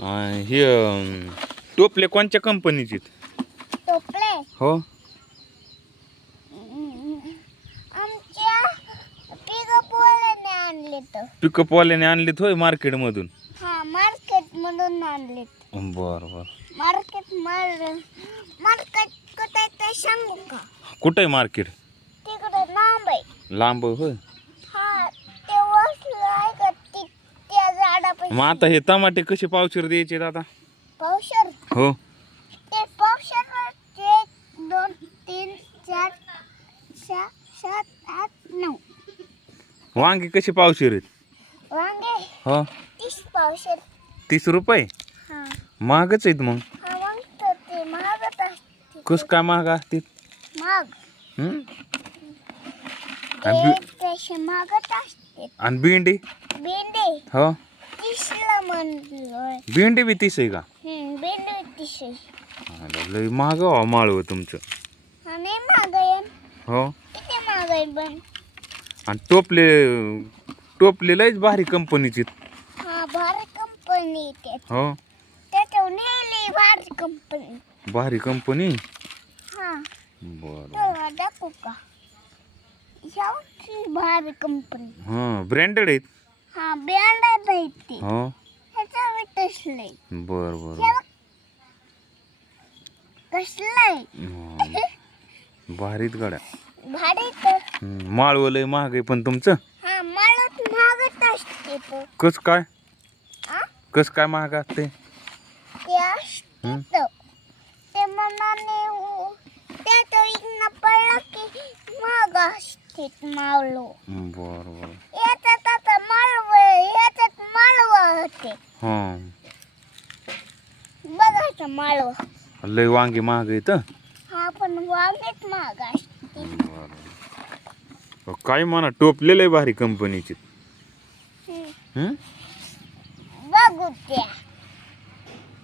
हे टोपले कोणत्या कंपनीचे? टोपले हो आमच्या पिकअपवाल्याने आणले तर. पिकअपवाल्याने आणलीत होय मार्केटमधून? हा मार्केट मधून आणले. बर बर. मार्केट कुठे ते सांगू का? कुठं आहे मार्केट? तिकडे लांब आहे. लांब होय. हा ते वसलं आहे का त्या झाडापाशी. मग आता हे टमाटे कसे पावशेर द्यायचे आता? पावशेर हो ते पावशेर 1 2 3 4 6 7 8 9. वांगी कशी पावशेर आहेत? वांगे हो 30 पावशेर. 30 रुपये? हा महागच आहेत मग. हा मग तर ते महागच असते. कस काय महाग असतील? महाग हम्म? ते तसे महागच असते. आणि भेंडी? भेंडे हो 30 ला म्हणलोय. भेंडी बी 30 आहे का? भेंडे 30 आहे. लय महाग हो माळव तुमचं. हा नाही महाग आहे. हो किती महाग आहे पण. आणि टोपले लयच भारी कंपनीची. हा भारी कंपनी हो त्याच्यावर नेली भारी कंपनी. भारी कंपनी. हा बर तुला दाखवू का? ह्याची भारी कंपनी. हा ब्रँडेड आहेत. हा ब्रँड आहे ते. हो ह्याचं मी तसलंय. बर बर. हे बघ. कसलंय भारीत गाड्या. भारी तर. माळव लय महाग आहे पण तुमचं. हा माळत महागच असते तो. कस काय? हा कस काय महाग असते? ते असते तर. ते मनाने त्याचं इथनं पडलं की महाग असते माळव. बर बर. याच्यात आता माळव याच्यात माळव होते. हा बघायचं माळव. लय वांगी महाग आहेत. हा पण वांगेच महाग असते. काय म्हणा टोपले लय भारी कंपनीची. बघू त्या.